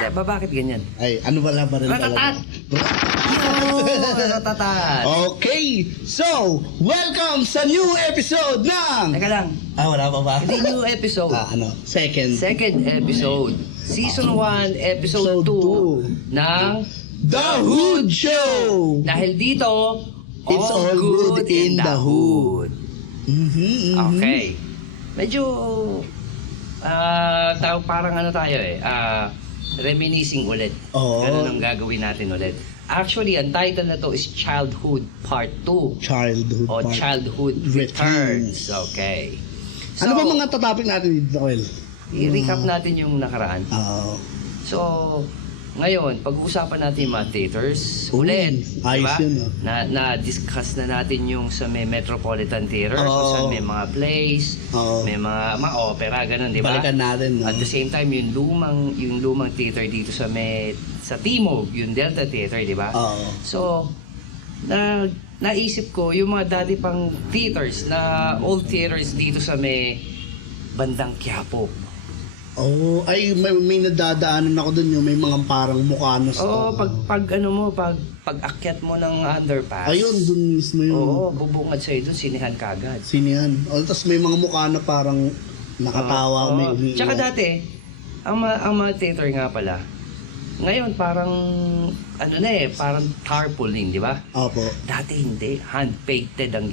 Diba, bakit ganyan? Ay, ano wala ba rin Ratatat! Ratatat! Okay, so, welcome sa new episode ng... Teka lang, wala pa ba? hindi new episode. Second. Second episode. Season 1, episode 2 ng The Hood Show! Dahil dito, It's all good in the hood. Okay. Medyo, parang ano tayo reminiscing ulit. Oo. Ganun ang gagawin natin ulit. Actually, ang title na to is Childhood Part 2. Childhood O part. Childhood Returns. Okay. Ano ba mga topic natin dito, Noel? I-recap natin yung nakaraan. So, ngayon, pag-uusapan natin yung mga theaters ulit. Ayos diba? yun, Na-discuss na natin yung sa may Metropolitan Theater, kung saan may mga plays, may mga opera, ganun, di ba? Balikan natin. At the same time, yung lumang theater dito sa Timog, yung Delta Theater, di ba? So, naisip ko yung mga dati pang theaters na old theaters dito sa may bandang Quiapo. Ay may nadadaanan ako dun yung may mga parang Mukanos. Pag akyat mo ng underpass. Ayun, dun mismo yun. Bubungad sa'yo dun, sinihan kagad. Sinihan. Tapos may mga mukha na parang nakatawa. May umiiyak. Tsaka dati, ang mga theater nga pala, ngayon parang parang tarpaulin, di ba? Opo. Dati hindi, hand-painted ang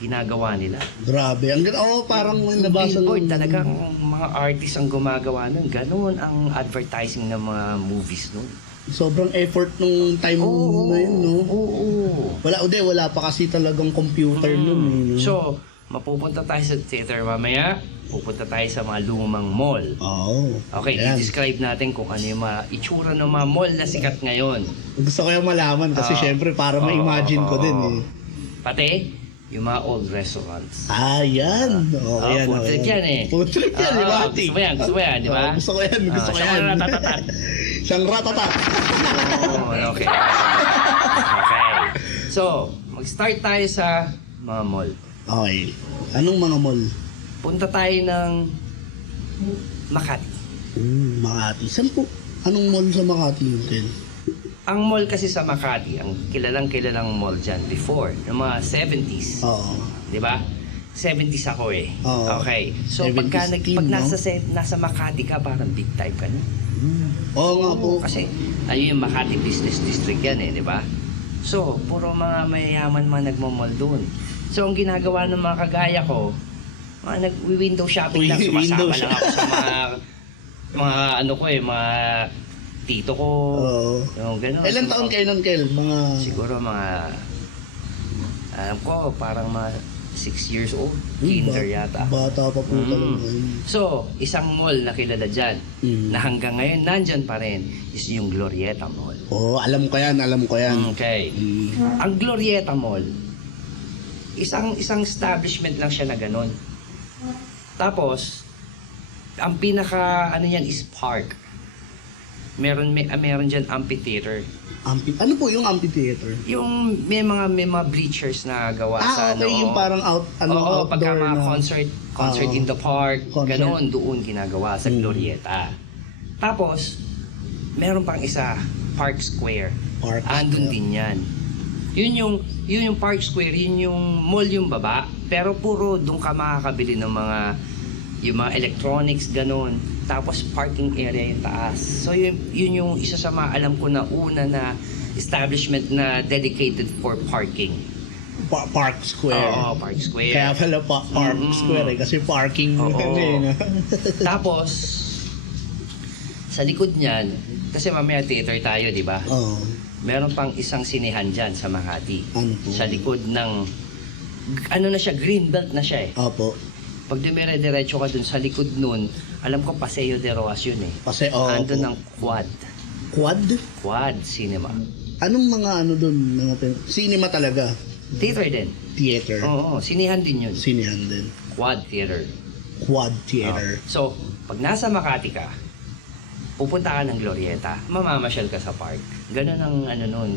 ginagawa nila. Grabe. Parang may nabasa Billboard, talagang mga artist ang gumagawa nun. Ganon ang advertising ng mga movies nun. Sobrang effort nung time na yun, no? Oo. Wala pa kasi talagang computer nun. No? So, mapupunta tayo sa theater mamaya. Pupunta tayo sa mga lumang mall. Okay, i-describe natin kung ano yung mga itsura ng mga mall na sikat ngayon. Gusto ko yung malaman kasi syempre para ma-imagine ko din eh. Pati, yung mga old restaurants. Yan. Food trip yan eh. Food trip yan, di ba? Gusto mo yan, di ba? Gusto ko yan. Siyang ratatatat. Siyang ratatatat. Okay. Okay. So, mag-start tayo sa mga mall. Okay. Anong mga mall? Punta tayo ng Makati. Makati. Saan po? Anong mall sa Makati yun, Ken? Ang mall kasi sa Makati, ang kilalang mall dyan before, ng mga 70s. Di ba? 70s ako eh. Okay. So, pag nasa Makati ka, parang big time ka na. Nga po. Kasi, ayun yung Makati Business District yan eh, di ba? So, puro mga mayayaman mga nagmamall doon. So, ang ginagawa ng mga kagaya ko, mga nag-window shopping lang, sumasama lang ako sa mga tito ko. Yung gano'n. Ilan taon kayo nun, Kel? Siguro alam ko, parang mga 6 years old. Kinder yata. Bata pa po talaga. So, isang mall na kilala dyan, na hanggang ngayon nandyan pa rin, is yung Glorieta Mall. Alam ko yan. Okay. Ang Glorieta Mall, isang establishment lang siya na gano'n. Tapos, ang pinaka yan is park. Meron diyan amphitheater. Ano po yung amphitheater? Yung may mga bleachers na gawa sa yung parang outdoor pagka mga na concert in the park, ganoon doon ginagawa sa Glorieta. Tapos, meron pang isa, Park Square. Andun din yan. Yun yung Park Square, yun yung mall yung baba, pero puro doon ka makakabili ng yung mga electronics, ganun. Tapos parking area yung taas. So yun yung isa sa mga alam ko na una na establishment na dedicated for parking. Park Square. Park Square. Kaya pala Park Square kasi parking. Tapos, sa likod niyan, kasi mamaya theater tayo, di ba? Meron pang isang sinehan dyan sa Makati. Sa likod ng, na siya, greenbelt na siya eh. Opo. Pag dumire-diretso ka dun sa likod nun, alam ko Paseo de Roas yun eh. Andun ng Quad. Quad Cinema. Anong mga dun? Cinema talaga? Theater din. Theater? Oo, sinihan din yun. Sinihan din. Quad Theater. So, pag nasa Makati ka, pupunta ka ng Glorieta, mamamasyal ka sa park. Ganun ang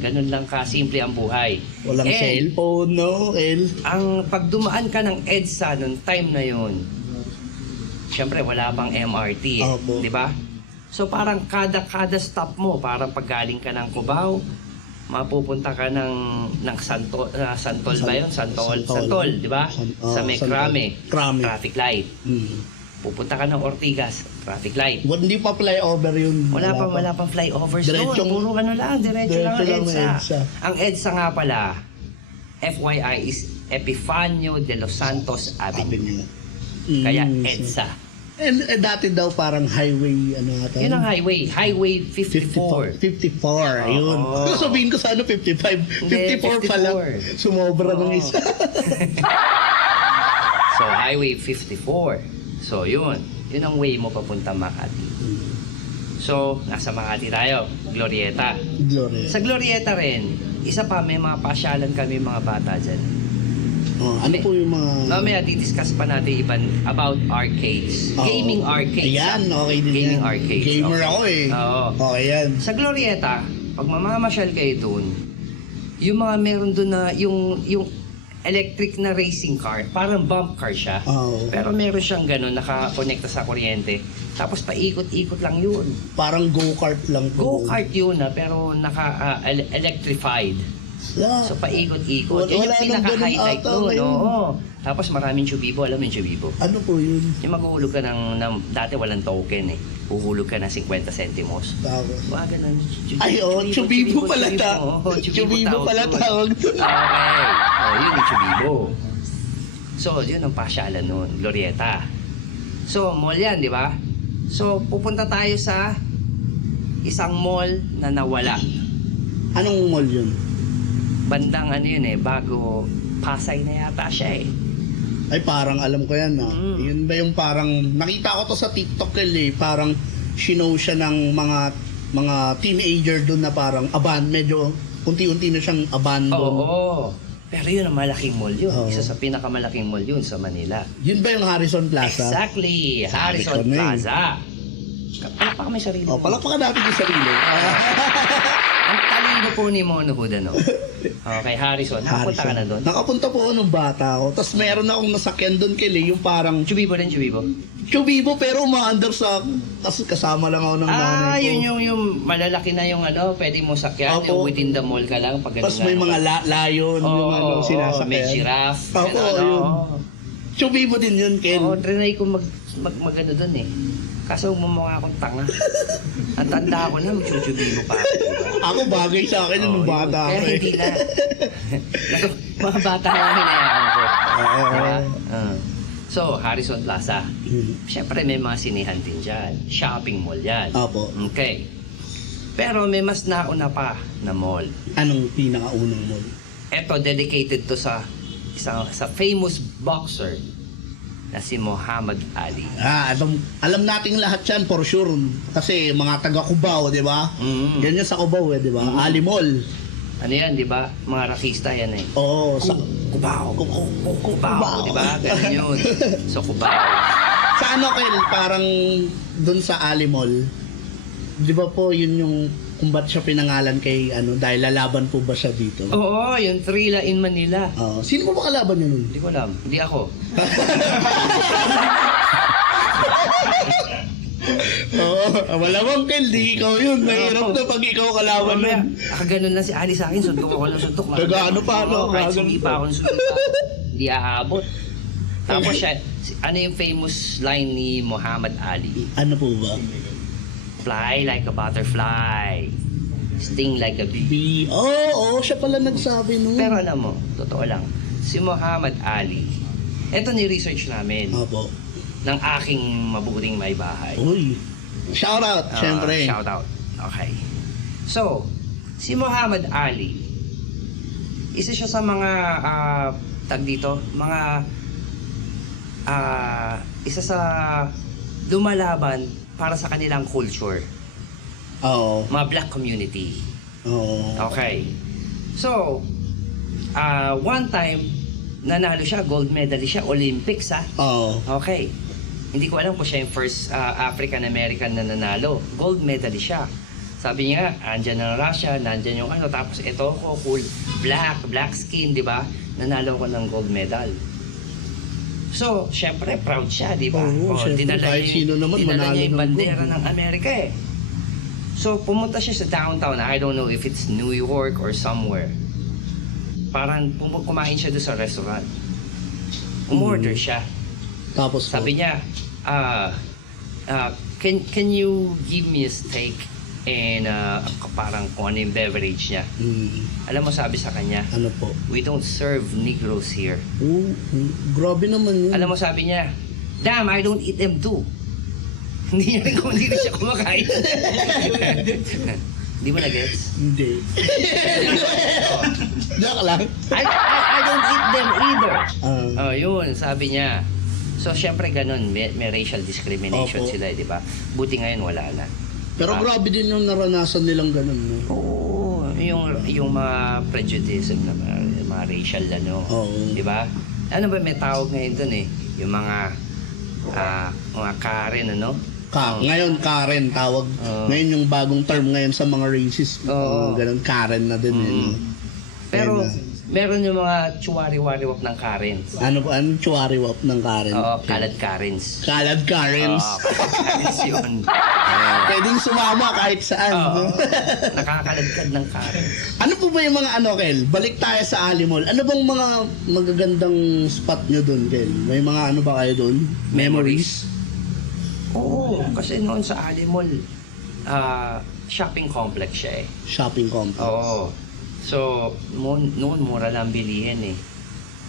ganun lang kasimple ang buhay. Walang cellphone, no? Ang pagdumaan ka ng EDSA noong time na yun, syempre wala pang MRT, di ba? So parang kada stop mo, parang paggaling ka ng Cubao, mapupunta ka ng Santol ba yun? Santol, di ba? Sa may Crame, traffic light. Pupunta ka ng Ortigas, traffic light. Hindi pa flyover yun. Wala pang flyovers Diretsong- doon. Puro ano lang, diretso lang ang ang EDSA. EDSA. Ang EDSA nga pala, FYI, is Epifanio de los Santos Avenue. Kaya EDSA. Dati daw parang highway, ano ata? Yun ang Highway 54. 54, ayun. Oo. Kung sabihin ko sa 55, 54 pa lang. 54. Sumobra ng Oo. isa. So, Highway 54. So, yun. Yun ang way mo papunta Makati. So, nasa Makati tayo. Glorieta. Gloria. Sa Glorieta rin, isa pa, may mga pasyalan kami mga bata dyan. Ano po yung mga... Mamaya, di-discuss pa natin about arcades. Oo. Gaming arcades. Ayan, okay din Gaming yan. arcades. Gamer okay. ako eh. Oo. Okay yan. Sa Glorieta, pag mamamasyal kayo doon, yung mga meron doon na, yung electric na racing car, parang bump car siya. Oo. Pero meron siyang ganun, nakakonekta sa kuryente. Tapos paikot-ikot lang yun. Parang go-kart lang po. Go-kart yun pero electrified. Yeah. So paikot-ikot. Yun Wala yung nang pinaka-high-tech ganun ata doon. ngayon. Oo. Tapos maraming chubibo. Alam mo yung chubibo? Ano po yun? Yung maghuhulog ka dati walang token eh. Huhulog ka ng 50 centimos. Tapos. Mga ganun. Ay, chubibo pala ta. Oo, Chubibo pala doon. tawag. Okay. Yun yung chubibo. So, yun ang pasyalan nun. Glorieta. So, mall yan, di ba? So, pupunta tayo sa isang mall na nawala. Anong mall yun? Bandang ano yun bago Pasay na yata siya eh. Ay, parang alam ko yan. Yun ba yung parang, nakita ko to sa TikTok parang sinow siya ng mga teenager doon na parang medyo unti-unti na siyang abandon. Oo. Pero yun ang malaking mall yun. Oo. Isa sa pinakamalaking mall yun sa Manila. Yun ba yung Harrison Plaza? Exactly. Harrison Harrison na eh. Plaza. Palakpakan may sarili. Oh, palakpakan natin yung sarili. Ang talino po ni Mono Huda, no? Okay, Harrison. Nakapunta ka na doon? Nakapunta po ako nung bata ako. Tapos meron akong nasakyan doon yung parang Chubibo rin, Chubibo. Chubibo pero umaandar sa kasama lang ako ng nanay ko. Yun yung malalaki na yung pwede mo sakyan. Opo. Yung within the mall ka lang. Pag Tapos may mga lion, yung sinasakyan. may giraffe. Opo, yun. Chubibo din yun, Ken. Oo, trinay ko mag-ano doon eh. Kaso mumukha akong tanga. Ang tanda ko na, magchuchubibo pa ako. Ako bagay sa akin nung bata Kaya ako. hindi na. Mga bata na hinayaan ko. Diba? So, Harrison Plaza. Siyempre may mga sinihan din dyan. Shopping mall yan. Opo. Okay. Pero may mas nauna pa na mall. Anong pinakaunang mall? Ito, dedicated to sa famous boxer na si Muhammad Ali. Alam nating lahat yan for sure. Kasi mga taga Cubao, di ba? Yan yung sa Cubao, di ba? Ali Mall. Ano yan, di ba? Mga rakista yan eh. Oo, sa Cubao, di ba? Ganun yun. So, Cubao. Sa ano, Kel, parang dun sa Ali Mall, di ba po yun yung kung ba't siya pinangalan kay dahil lalaban po ba siya dito? Oo, yung Thrilla in Manila. Sino mo ba kalaban niya nun? Hindi ko alam. Hindi ako. Oo, malamang Kel, di ikaw yun. Mahirap na pag ikaw kalaban nun. Ganun lang si Ali sa akin. Suntok ako ng suntok. Nag-ano pa, no? Kahit sugi pa ako ng sugi pa. Hindi aabot. Tapos siya, ano yung famous line ni Muhammad Ali? Ano po ba? Fly like a butterfly. Sting like a bee. Oo, siya pala nagsabi nun. Pero alam mo, totoo lang, si Muhammad Ali, eto ni-research namin Opo. ng aking mabuting may bahay. Uy. Shout out, syempre. Shout out. Okay. So, si Muhammad Ali, isa siya sa mga, isa sa lumalaban para sa kanilang culture. Oo. Mga black community. Oo. Okay. So, one time, nanalo siya, gold medalist siya, Olympics Oo. Okay. Hindi ko alam kung siya yung first African-American na nanalo. Gold medalist siya. Sabi niya, andyan ang Russia, nandyan yung tapos ito ko, cool, black skin, di ba? Nanalo ko ng gold medal. So, syempre, proud siya, di ba? Oo, syempre, kahit sino naman, dinala manalo niya yung ng bandera gold. ng Amerika eh. So, pumunta siya sa downtown. I don't know if it's New York or somewhere. Parang kumain siya doon sa restaurant. Umorder siya. Tapos po, Sabi niya, can you give me a steak and parang kung ano yung beverage niya. Alam mo, sabi sa kanya, ano po? we don't serve Negroes here. Grabe naman yun. Alam mo, sabi niya, damn, I don't eat them too. Hindi niya rin kung hindi rin siya kumakain. Hindi mo na-gets? Hindi. Joke lang. I don't eat them either. Ah. Yun, sabi niya. So, syempre ganun, may racial discrimination Opo. sila, di ba? Buti ngayon wala na. Pero Ah. grabe din yung naranasan nilang ganun, no? Oo, yung mga prejudice na mga racial Oo. di ba? Ano ba may tawag ngayon doon eh? Yung mga Karen Ngayon, Karen tawag. Oo. Ngayon yung bagong term ngayon sa mga racist. Oo. Ganun, Karen na din. no? Pero Ayun meron yung mga chuwari-wariwap ng Karens. Ano po, anong chuwariwap ng Karen? Oo, kalad Karens. Kalad Karens. Oo, kalad Karens yun. Pwedeng sumama kahit saan. Oo, no? nakakaladkad ng Karens. Ano po ba yung mga Kel? Balik tayo sa Alimol. Ano bang mga magagandang spot nyo doon, Kel? May mga ano ba kayo doon? Memories? Oo, kasi noon sa Alimol, shopping complex siya eh. Shopping complex. Oo. So, noon mura lang bilihin eh.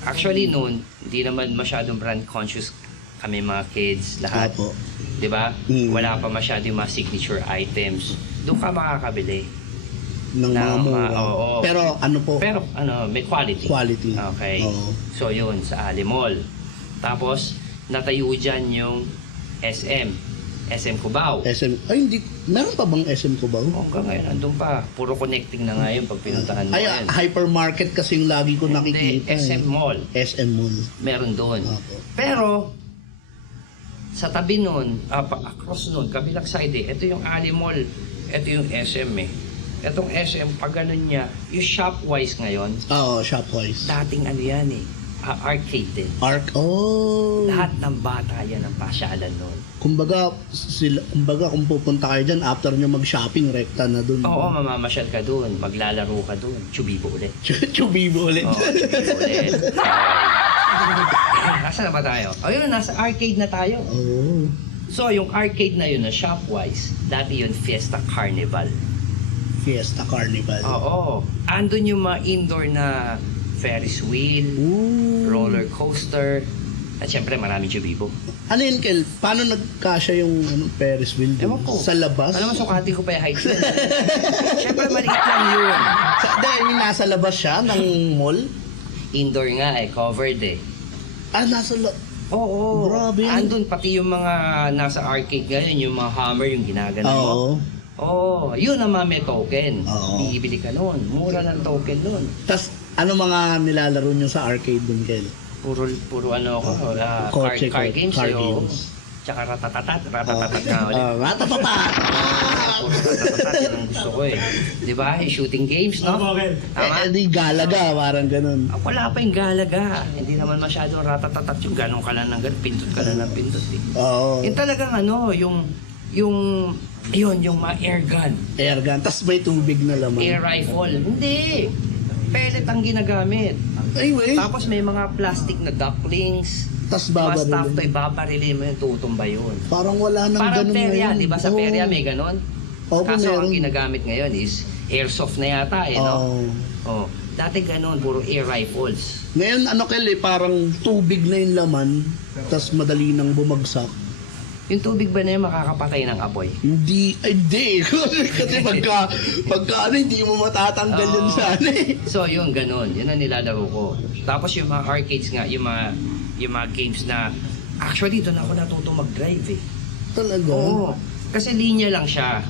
Actually noon, hindi naman masyadong brand conscious kami mga kids, lahat. Opo. 'Di ba? Wala pa masyadong mga signature items. Doon ka makakabili. Ng mga mura. Oo. Pero ano po? Pero may quality. Quality. Okay. Oo. So yun, sa Ali Mall. Tapos, natayo dyan yung SM Cubao. SM. Ay, hindi. Meron pa bang SM Cubao? Hanggang ngayon, andun pa. Puro connecting na ngayon pag pinuntahan mo Ay, ngayon. hypermarket kasing lagi ko Hindi, nakikita. SM Mall. SM Mall. Meron doon. Opo. Pero, sa tabi nun, across nun, kabilang side eh, ito yung Ali Mall, ito yung SM eh. Itong SM, pag ganun niya, yung Shopwise ngayon, Oo, Shopwise. dating ano yan eh, arcade din. Lahat ng bata yan ang pasyalan nun. Kumbaga kung pupunta kayo dyan, after nyo mag-shopping, rekta na dun. Oo, mamamasyal ka dun, maglalaro ka dun, chubibo ulit. Chubibo ulit. Oo, chubibo ulit. Nasa na ba tayo? Ayun, nasa arcade na tayo. Oo. So, yung arcade na yun na Shopwise, dati yun Fiesta Carnival. Fiesta Carnival. Oo. Andun yung mga indoor na Ferris wheel, Ooh. roller coaster, at syempre maraming chubibo. Ano yun, Kel? Paano nagkasya yung Ferris wheel dun? Ewan ko. Sa labas? Alam mo, sukati ko pa yung height yun. Syempre maliit lang yun. Dahil nasa labas siya ng mall? Indoor nga eh, covered eh. Nasa Oo. Grabe. Andun pati yung mga nasa arcade ngayon, yung mga hammer, yung ginagano mo. Oo. Oo, yun ang mga may token. Oo. Bibili ka nun. Mura ng token nun. Tapos, ano mga nilalaro nyo sa arcade dun, Kel? Puro ano ako, Kotse, car games. car Yo. games. Tsaka ratatatat na ulit. Ratapapat! Puro ratatatat, yun ang gusto ko eh. Di ba? Yung shooting games, no? Tama? Di galaga, parang ganun. Wala pa yung galaga. Hindi naman masyadong ratatatat yung ganun ka lang ng ganun. Pindot ka lang ng pindot eh. Oo. Yung talagang ano, yung mga air gun. Air gun. Tapos may tubig na laman. Air rifle. Hindi. Pellet ang ginagamit. Ay, wait. Tapos may mga plastic na ducklings. Tapos Mga stuff to, babarilin. ibabarilin mo yung tutumba yun. Parang wala nang Parang ganun perya, ngayon. di ba? Sa Oo. perya may ganon. Opo, Kaso ang meron. ginagamit ngayon is airsoft na yata eh, no? Oo. Oh. Dati ganon, puro air rifles. Ngayon, parang tubig na yung laman, tapos madali nang bumagsak. Yung tubig ba na yun makakapatay ng apoy? Hindi. Kasi pagka hindi mo matatanggal yun Oo. sa So yun, ganon. Yun ang nilalaro ko. Tapos yung mga arcades nga, yung mga games na actually doon ako natutong mag-drive eh. Talaga? Oo. Kasi linya lang siya.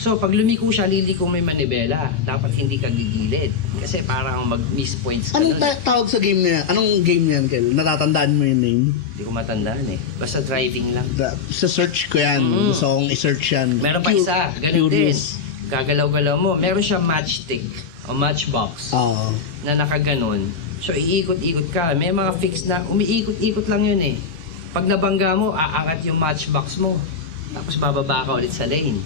So pag lumiko siya, liliko may manibela. Dapat hindi ka gigilid. Kasi parang mag-miss points ka Anong nun. tawag sa game na yan? Anong game na yan, Kel? Natatandaan mo yung name? Hindi ko matandaan eh. Basta driving lang. Sa search ko yan. Gusto kong i-search yan. Meron pa isa, ganun din. Curious. Gagalaw-galaw mo. Meron siya matchstick o matchbox Oo. na nakaganon. So, iikot-ikot ka. May mga fix na, umiikot-ikot lang yun eh. Pag nabangga mo, aangat yung matchbox mo. Tapos bababa ka ulit sa lane.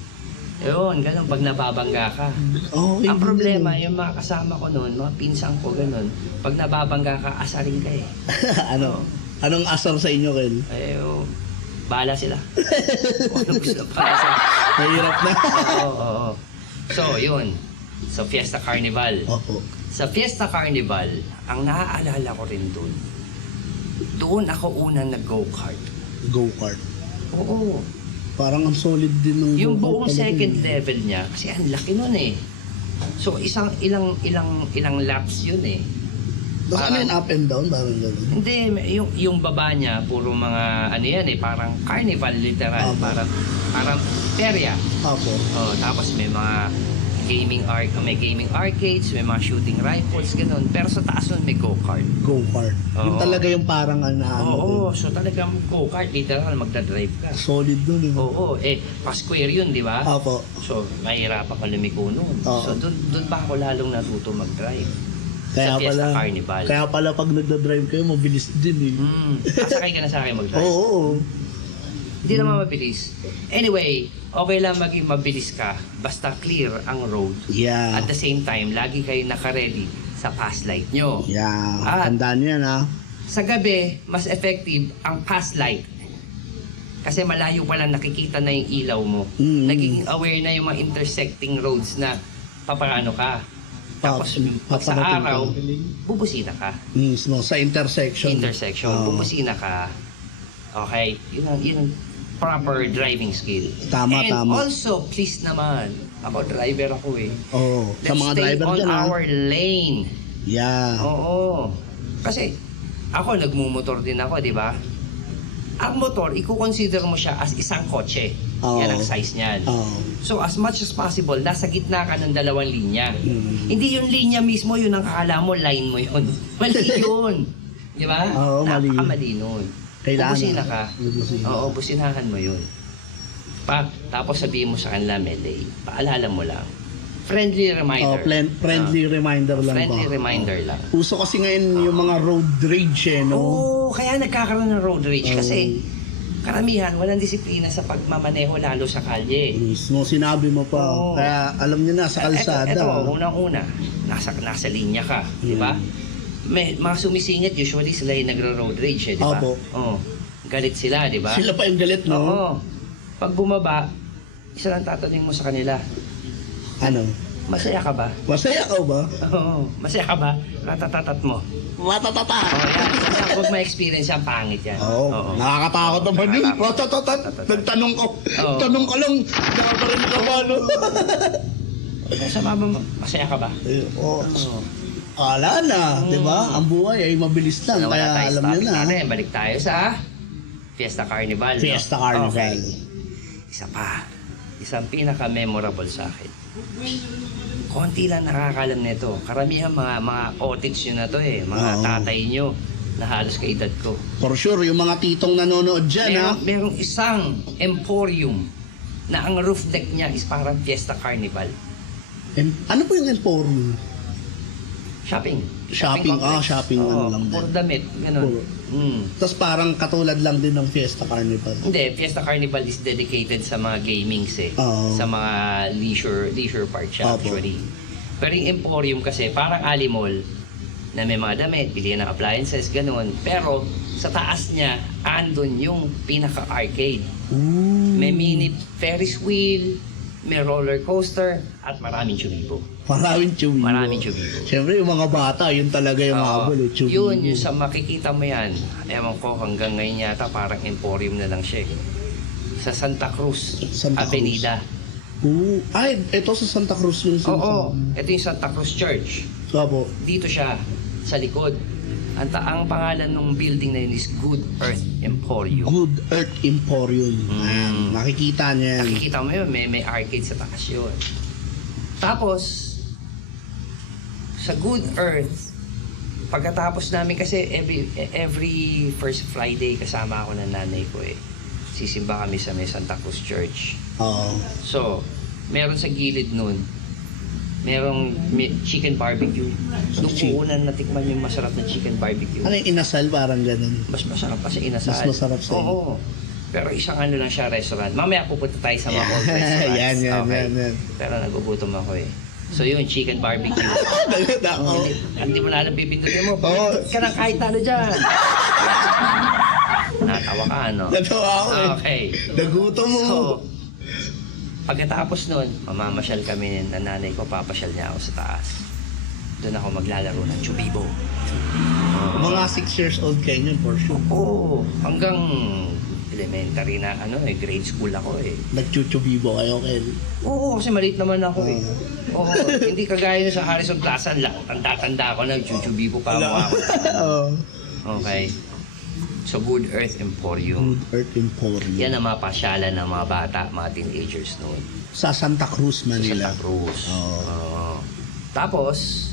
Yun, ganun, pag nababangga ka. Okay, Ang problema, yung mga kasama ko noon, mga pinsang ko, ganun, pag nababangga ka, asarin ka eh. ano? Anong asar sa inyo, Kel? Eh, bahala sila. Kung ano gusto para sa... Mahirap na. Oo. So, yun. So, Fiesta Carnival. Opo. Sa Fiesta Carnival, ang naaalala ko rin doon ako unang nag-go-kart. Go-kart. Oo. Parang ang solid din ng Yung go-kart buong talaga second eh. level niya, kasi ang laki nun eh. So, ilang laps yun eh. Tapos ano yun, up and down? Parang gano'n. Hindi, yung baba niya, puro mga, ano yan eh, parang carnival literal. Opo. Parang perya. Opo. Oh, tapos may mga may gaming arcades, may mga shooting rifles, ganun. Pero sa taas nun may go-kart. Go-kart. Yung Oo. talaga yung parang ano. Oo, so talagang go-kart, literal, magdadrive ka. Solid dun eh. Oo, pa-square yun, di ba? Opo. So, mahirapan ka lumiko nun. Oo. So, dun pa ako lalong natuto mag-drive. Kaya sa Fiesta pala, Carnival. Kaya pala pag nagda-drive kayo, mabilis din eh. Sasakay ka na sa akin mag-drive. Oo. Hindi naman mabilis. Anyway, okay lang maging mabilis ka, basta clear ang road. Yeah. At the same time, lagi kayo naka-ready sa pass light nyo. Yeah. Ah. Tandaan niyo yan ha. Sa gabi, mas effective ang pass light. Kasi malayo pa lang nakikita na yung ilaw mo. Mm. Nagiging aware na yung mga intersecting roads na papaano ka. Tapos pag sa paparating araw, ka. bubusina ka. Mismo, sa intersection. Intersection, Oo. bubusina ka. Okay? Yun ang proper driving skill. Tama, And tama. also, please naman, ako driver ako eh. Oo. Sa Let's mga stay driver on dyan ha. our lane. Yeah. Oo. Kasi, ako nagmumotor din ako, di ba? Ang motor, i-consider mo siya as isang kotse. Oo. Yan ang size niyan. Oo. So, as much as possible, nasa gitna ka ng dalawang linya. Mm. Hindi yung linya mismo, yun ang akala mo, line mo yun. Mali yun. Di ba? Oo, mali. Napakamali nun. Kailangan. Bubusina ka. Bubusina. Oo, businahan mo yun. Tapos sabihin mo sa kanila, Melay, paalala mo lang. Friendly reminder. Friendly reminder lang Friendly ba? reminder lang. Uso kasi ngayon yung mga road rage eh, no? Oo, kaya nagkakaroon ng road rage Oo. kasi karamihan walang disiplina sa pagmamaneho lalo sa kalye. Mismo, sinabi mo pa. Oo. Kaya alam niyo na sa kalsada. Ito, unang-una, nasa linya ka, di ba? May mga sumisingit, usually sila yung nagro-road rage, eh, di ba? Opo. Oo. Galit sila, di ba? Sila pa yung galit, no? Oo. Pag bumaba, isa lang tatanungin mo sa kanila, Ano? masaya ka ba? Masaya ka ba? Oo. Masaya ka ba? Ratatatat mo. Matatata. Oo, yan. Huwag ma-experience yan, pangit yan. Oo. Nakakatakot naman yun. Matatatat. Nagtanong ko. Oo. Tanong ko lang. Nakaparin ka ba, no? Masama ba? Masaya ka ba? Oo. Oo. Ala na, di ba? Ang buhay ay mabilis lang. Nawala Kaya tayo alam sa niyo topic na. natin. Balik tayo sa Fiesta Carnival. Fiesta no? Carnival. Okay. Isa pa. Isang pinaka-memorable sa akin. Konti lang nakakalam nito. Karamihan mga otits nyo na to eh. Mga Oo. tatay nyo na halos kaedad ko. For sure, yung mga titong nanonood dyan, ha? Merong isang emporium na ang roof deck niya is parang Fiesta Carnival. Ano po yung Emporium? Shopping. Shopping, complex. shopping Oo, ano lang din. puro damit, ganun. Puro. Mm. Tapos parang katulad lang din ng Fiesta Carnival. Hindi, Fiesta Carnival is dedicated sa mga gamings eh. Oo. Sa mga leisure park siya Opo. actually. Pero yung Emporium kasi parang Ali Mall na may mga damit, bilihan ng appliances, ganun. Pero sa taas niya, andun yung pinaka-arcade. Ooh. May mini Ferris wheel, may roller coaster, at maraming chubibo. Maraming chubibo. Maraming chubibo. Siyempre, yung mga bata, yun talaga yung Oo. habol, eh, chubibo. Yun, yung sa makikita mo yan. Ewan ko, hanggang ngayon yata parang Emporium na lang siya eh. Sa Santa Cruz, Santa Cruz. Avenida. Ooh. Ay, ito sa Santa Cruz yung Oo, sinasabi. ito yung Santa Cruz Church. Opo. Dito siya, sa likod. Ang pangalan ng building na yun is Good Earth Emporium. Good Earth Emporium. Ayan, nakikita niya yan. Nakikita mo yun, may arcade sa taas yun. Tapos, sa Good Earth, pagkatapos namin kasi every first Friday kasama ako ng nanay ko eh. Sisimba kami sa may Santa Cruz Church. Oo. So, meron sa gilid nun, chicken barbecue. Doon ko unang natikman yung masarap na chicken barbecue. Ano yung inasal, parang ganun. Mas masarap pa sa inasal. Mas masarap sa Oo. Pero isang ano lang siya, restaurant. Mamaya pupunta tayo sa mga old restaurants. Yan. Pero nagugutom ako eh. So yun, chicken barbecue. Dagat ako. Hindi mo na alam pipindutin mo. Oo. Ka ng kahit ano dyan. Natawa ka, ano? Natawa ako eh. Okay. Nagutom mo. So, pagkatapos nun, mamamasyal kami ng nanay ko, papasyal niya ako sa taas. Doon ako maglalaro ng chubibo. Mga 6 years old kayo niyan, for sure. Oo, hanggang elementary na grade school ako eh. Nagchuchubibo kayo, Kel. Oo, kasi maliit naman ako eh. Oo, hindi kagaya sa Harrison Plaza, tanda-tanda ako na chuchubibo pa ako. Oo. Okay. So, Good Earth Emporium. Good Earth Emporium. Yan ang mga pasyalan ng mga bata, mga teenagers noon. Sa Santa Cruz, Manila. Santa Cruz. Oo. Oo. Tapos,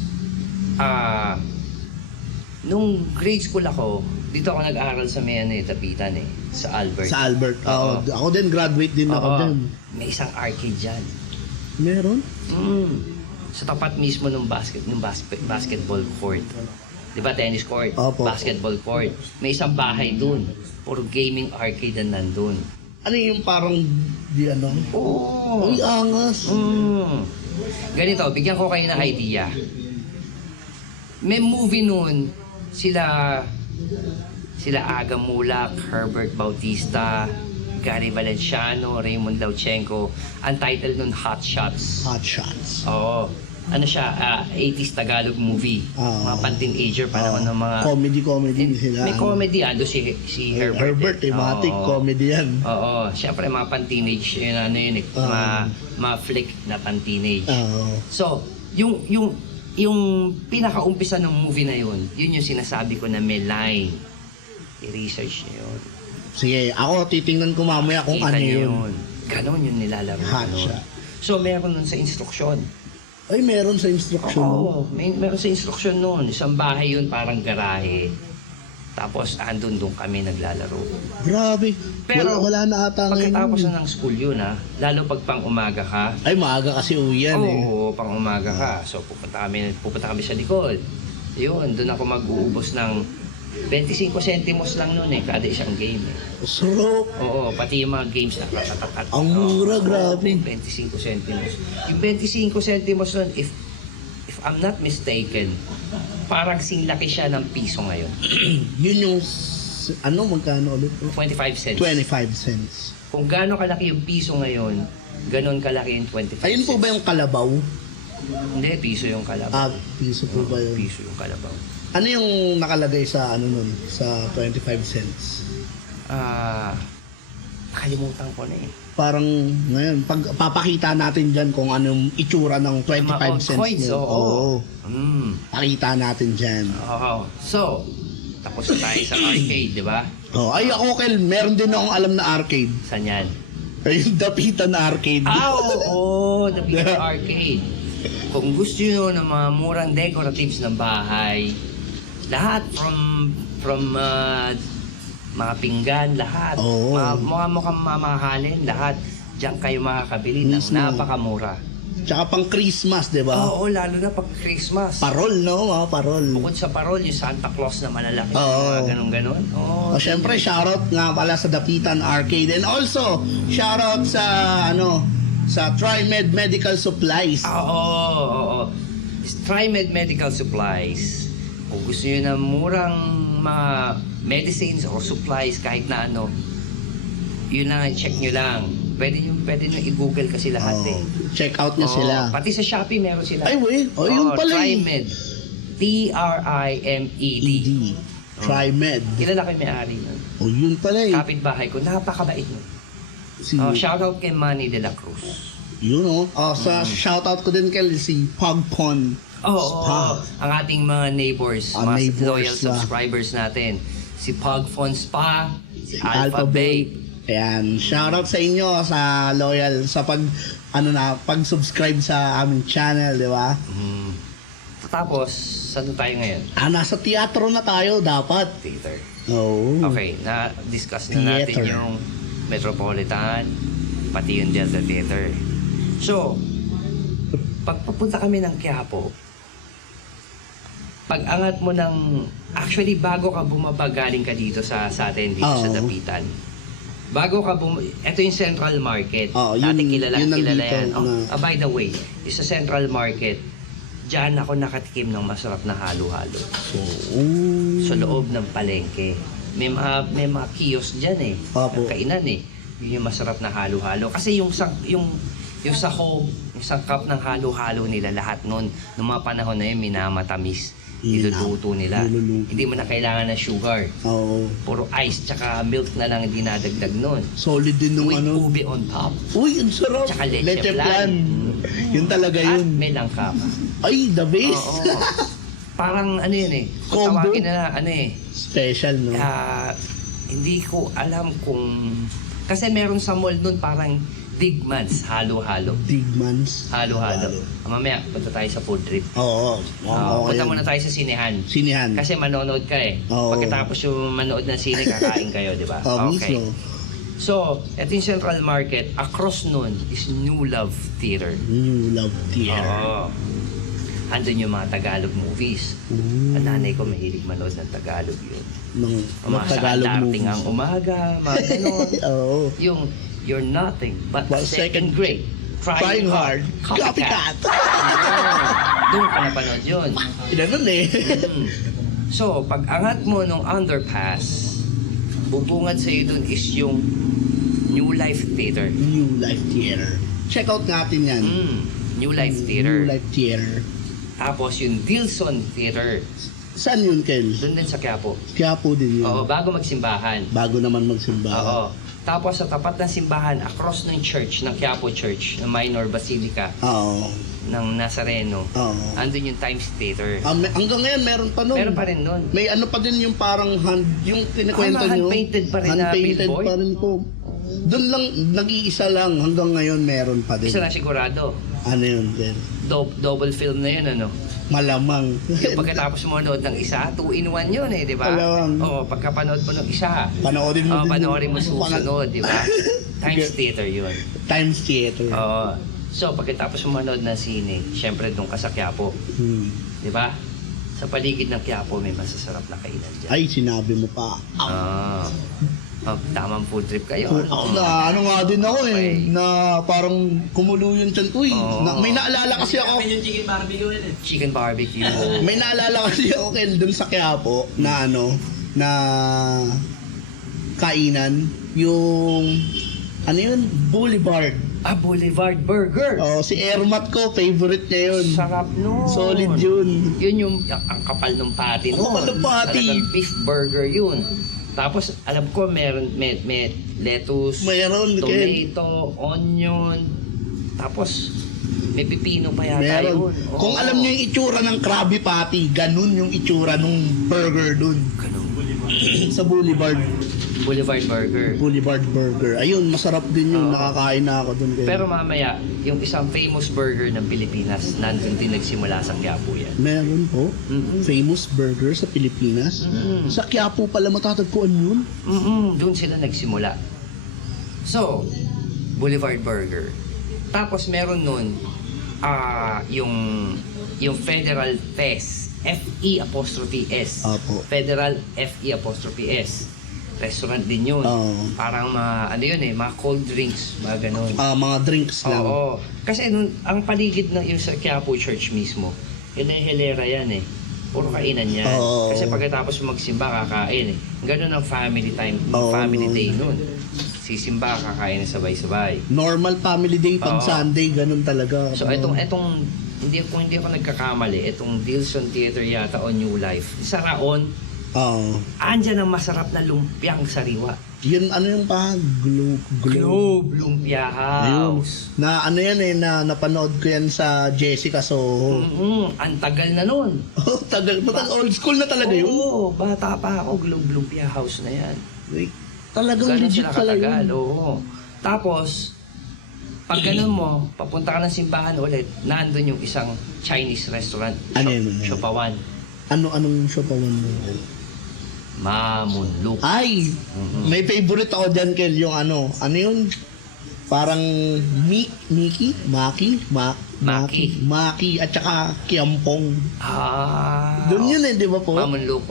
nung grade school ako, dito ako nag-aaral sa Tapitan eh, sa Albert. Sa Albert. Oo. Ako din, graduate din ako Oo. dyan. May isang arcade dyan. Meron? Sa tapat mismo ng basketball court. Di ba tennis court? Opo. Basketball court. May isang bahay dun. Puro gaming arcade na nandun. Ano yung parang, Oo. Ay, angas. Ganito, bigyan ko kayo ng idea. May movie noon, sila Aga Mulak, Herbert Bautista, Gary Valenciano, Raymond Lauchenko. Ang title nun, Hot Shots. Hot Shots. Oo. Ano siya, 80s Tagalog movie. Mga pan-teenager pa naman ng mga... Comedy sila. May comedy, si Herbert. Matic, comedy yan. Oo, siyempre mga pan-teenage, ma-flick na pan-teenage. So, yung pinaka-umpisa ng movie na yun yung sinasabi ko na may line. I-research niyo yun. Sige, ako titingnan ko mamaya kung Kita ano niyo yun. Ganon yung nilalaro. Hot shot. So, meron nun sa instruksyon. Ay, meron sa instruction. Oo, meron sa instruction nun. Isang bahay yun, parang garahe. Tapos, doon kami naglalaro. Grabe. Pero, wala na ata ngayon. pagkatapos na ng school yun, lalo pag pang umaga ka. Ay, maaga kasi uwi yan Oo, pang umaga ka. So, pupunta kami sa likod. Yun, doon ako mag-uubos ng 25 centimos lang noon kada isang game eh. Sarap. Oo, pati yung mga games na katatatat. Ang mura, grabe. 25 centimos. Yung 25 centimos nun, if I'm not mistaken, parang singlaki siya ng piso ngayon. Yun yung, magkano ulit? 25 cents. 25 cents. Kung gaano kalaki yung piso ngayon, ganon kalaki yung 25 cents. Ayun po ba yung kalabaw? Hindi, piso yung kalabaw. Piso po ba yun? Piso yung kalabaw. Ano yung nakalagay sa nun? Sa 25 cents? Nakalimutan ko na eh. Parang ngayon, pag papakita natin dyan kung anong itsura ng 25 cents coins, nyo. oo. Pakita natin dyan. Oo. So, tapos na tayo sa arcade, di ba? Ay ako, Kel, meron din akong alam na arcade. Saan yan? Ay, yung Dapitan na arcade. Oo, the big arcade. Kung gusto nyo ng mga murang decoratives ng bahay, lahat from mga pinggan, lahat. Oo. Mukhang mamahalin, lahat. Diyan kayo makakabili ng Mismo. napakamura. Tsaka pang Christmas, di ba? Oo, lalo na pag Christmas. Parol, no? Mga parol. Bukod sa parol, yung Santa Claus na malalaki. Oo. Mga ganun-ganon. Oo. Syempre, shoutout nga pala sa Dapitan Arcade. And also, shoutout sa, sa TriMed Medical Supplies. Oo. TriMed Medical Supplies. Kung gusto nyo ng murang mga medicines or supplies, kahit na yun lang, check nyo lang. Pwede nyo i-google kasi lahat eh. Check out nyo sila. Pati sa Shopee meron sila. Ay, wait. Yun pala eh. TriMed. TRIMED. TriMed. Kilala ko yung may-ari nun. Yun pala eh. Kapit-bahay ko, napakabait nun. Shoutout kay Manny de la Cruz. Yun sa shoutout ko din kay si Pogpon. Ang ating mga neighbors, mga neighbors loyal subscribers natin. Si Pogfon Spa, si Alpha Babe. Babe. Ayan, shoutout sa inyo sa loyal sa pag-subscribe sa aming channel, di ba? Tapos, saan tayo ngayon? Nasa teatro na tayo dapat. Theater. Oo. Okay, na-discuss na natin Theater. yung Metropolitan, pati yung Delta Theater. So, pagpapunta kami ng Quiapo, pag angat mo ng, actually bago ka bumaba galing ka dito sa atin dito sa Oo. Dapitan. Bago ka ito yung Central Market. Oo, Dati yun kilala nandito yan. na- By the way, yung sa Central Market, diyan ako nakatikim ng masarap na halo-halo. Sa loob ng palengke. May mga kiosk diyan eh. Opo. Kainan eh. Yun yung masarap na halo-halo. Kasi yung sahog, yung sangkap ng halo-halo nila, lahat nun, nung mga panahon na yun, minamatamis. Niluluto nila. Niluluto. Hindi mo na kailangan ng sugar. Oo. Puro ice tsaka milk na lang dinadagdag nun. Solid din nung With ano. ube on top. Uy, ang sarap. Tsaka leche flan. Yun talaga At yun. may langka pa. Ay, the best. Oo. Parang ano yun eh. Kung Combo? tawagin na ano eh. Special, no? Hindi ko alam kung... Kasi meron sa mall nun parang Digmans, halo-halo. Digmans. Halo-halo. Mamaya, punta tayo sa food trip. Oo. Punta muna tayo sa sinehan. Sinihan. Kasi manonood ka eh. Oo. Pagkatapos yung manood ng sine, kakain kayo, di ba? Mismo. So, ito yung Central Market. Across nun is New Love Theater. New Love Theater. Oo. Andun yung mga Tagalog movies. Ang nanay ko mahilig manood ng Tagalog yun. Ng Mga sa Tagalog Antarting movies. ang umaga, mga ganon. Oo. Yung You're Nothing But Well, Second Grade. Trying hard. Copycat. Doon ko napanood yun. Ganun eh. So, pag angat mo nung underpass, bubungad sa iyo dun is yung New Life Theater. New Life Theater. Check out natin yan. New Life Theater. New Life Theater. Tapos yung Dilson Theater. Saan yun, Kel? Doon din sa Quiapo. Quiapo din yun. Oo, bago magsimbahan. Bago naman magsimba. Oo. Tapos sa tapat ng simbahan, across ng church, ng Quiapo Church, ng Minor Basilica, Oo. ng Nazareno, Oo. andun yung Times Theater. Hanggang ngayon, meron pa nun. Meron pa rin nun. May ano pa din yung parang yung kinikwento nyo. Hand-painted pa rin na Hand-painted billboard? pa rin po. Doon lang, nag-iisa lang. Hanggang ngayon, meron pa din. Isa na sigurado. Ano yun, Kel? Double film na yun, ano? Malamang. Yung pagkatapos mo manood ng isa, 2-in-1 yun eh, di ba? Malamang. Oo, pagkapanood mo ng isa, Panoorin mo din. panoorin mo susunod, di ba? Times Okay. Theater yun. Times Theater. Oo. So, pagkatapos mo manood ng sine, syempre doon ka sa Quiapo, di ba? Sa paligid ng Quiapo, may masasarap na kainan dyan. Ay, sinabi mo pa. Tamang food trip kayo. Ako na, ano nga din ako eh, Okay. na parang kumulo yung tiyan ko eh. Oo. May naalala kasi ako, Chicken barbecue. may naalala kasi ako Kel, dun sa Quiapo na ano, na kainan, yung, ano yun, Boulevard. Boulevard Burger. Oh, si Ermat ko, favorite niya yun. Sarap nun. Solid yun. Yun yung ang kapal ng patty nun. Kapal ng patty. Talagang beef burger yun. Tapos alam ko may lettuce, Mayroon, Ken. tomato, onion. Tapos may pipino pa yata Meron. yun. Oo. Kung alam niyo yung itsura ng Krabby Patty, ganun yung itsura nung burger dun. Ganun. Sa Boulevard. Boulevard Burger. Boulevard Burger. Ayun, masarap din yun. Oo. Nakakain na ako dun. Ken. Pero mamaya, yung isang famous burger ng Pilipinas, nandun din nagsimula sa Quiapo yan. Meron po. Mm-mm. Famous burger sa Pilipinas. Mm-mm. Sa Quiapo pala matatagpuan yun. Doon sila nagsimula. So, Boulevard Burger. Tapos meron nun, yung Federal Fest. F-E-apostrophe-S. Apo. Federal F-E-apostrophe-S. Restaurant din yun. Oo. Parang ano yun eh, mga cold drinks, mga ganun. Mga drinks lang. Oo. Kasi ang paligid ng yung sa Quiapo Church mismo, hilera yan eh. Puro kainan yan. Oo. Kasi pagkatapos magsimba, kakain eh. Ganun ang family time, Oo, family no. day nun. Sisimba, kakain na sabay-sabay. Normal family day pag Oo. Sunday, ganun talaga. So itong hindi ako nagkakamali, itong Dilson Theater yata o New Life. Sa Raon, Oo. andyan ang masarap na lumpiang sariwa. Yun, ano yung pa? Globe Lumpia House. Na ano yan eh, na napanood ko yan sa Jessica Soho. Ang tagal na nun. Oh, tagal. Old school na talaga yun. Oo, bata pa ako, Globe Lumpia House na yan. Like, talagang Ganun legit sila pala katagal, yun. oo. Tapos, pag ganun mo, papunta ka ng simbahan ulit, nandun yung isang Chinese restaurant. Ano yun? Shopawan. Anong Shopawan mo? Mamunluk. Ay! Mhm. May favorite ako dyan, Kel, yung ano yun? Parang Maki, at saka Kiampong. Doon yun di ba po? Mamunlok.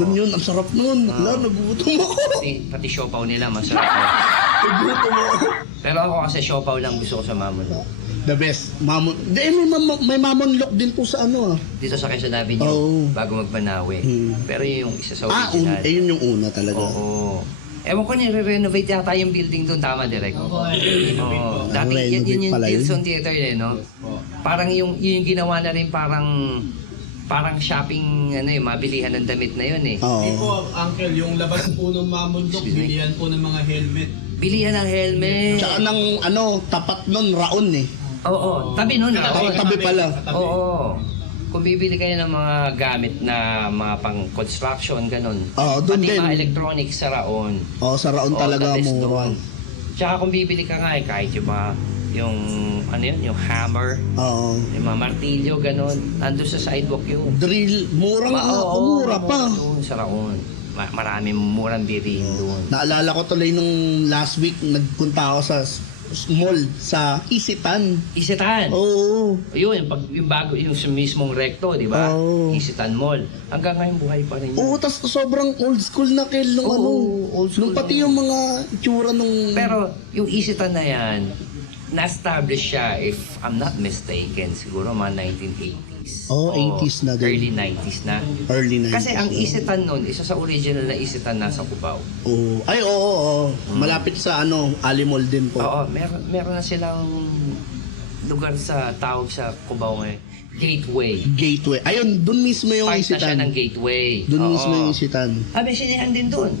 Doon yun, ang sarap nun. Nagugutom ako. Pati siopaw nila, masarap. Nagugutom ako. Pero ako kasi siopaw lang gusto ko sa Mamunlok. The best. May Mamunlok din po sa ano. Dito sa Quezon Avenue, bago magbanawi. Pero yung isa sa original. Yun yung una talaga. Oo. Ewan ko, nire-renovate yata yung building doon. Tama, Direk? Oo. Dati, yun yung Tilson Theater, no? Parang yung ginawa na rin parang shopping, mabilihan ng damit na yun, eh. Oo. Hindi po, Uncle, yung labas po ng Mamundok, bilihan po ng mga helmet. Bilihan ng helmet. Tsaka ng tapat nun, Raon eh. Oo. Tabi nun, Raon. Tabi pala. Oo. Kung bibili kayo ng mga gamit na mga pang-construction, ganun. Doon pati din. mga electronics sa Raon. Sa Raon talaga the best mura. doon. Tsaka kung bibili ka nga, kahit yung yung hammer, yung mga martilyo, ganun. Nandun sa sidewalk yun. Drill, mura pa. Doon sa Raon. Maraming murang bilihin doon. Naalala ko tuloy nung last week, nagpunta ako sa mall sa Isitan. Isitan. Oo. Yun, yung bago, yung sa mismong recto, di ba? Isitan Mall. Hanggang ngayon buhay pa rin yun. Oo, tas sobrang old school na nung old school nung pati yung mga itsura nung... Pero yung Isitan na yan, na-establish siya, if I'm not mistaken, siguro mga 1980s. 80s na din. Early 90s na. Early 90s. Kasi ang Isitan nun, isa sa original na Isitan nasa Cubao. Oo. Malapit sa Ali Mall din po. Oo, meron na silang lugar sa tawag sa Cubao ngayon. Gateway. Ayun, dun mismo yung Part na siya Isitan. ng Gateway. Dun mismo yung Isitan. May sinihan din dun.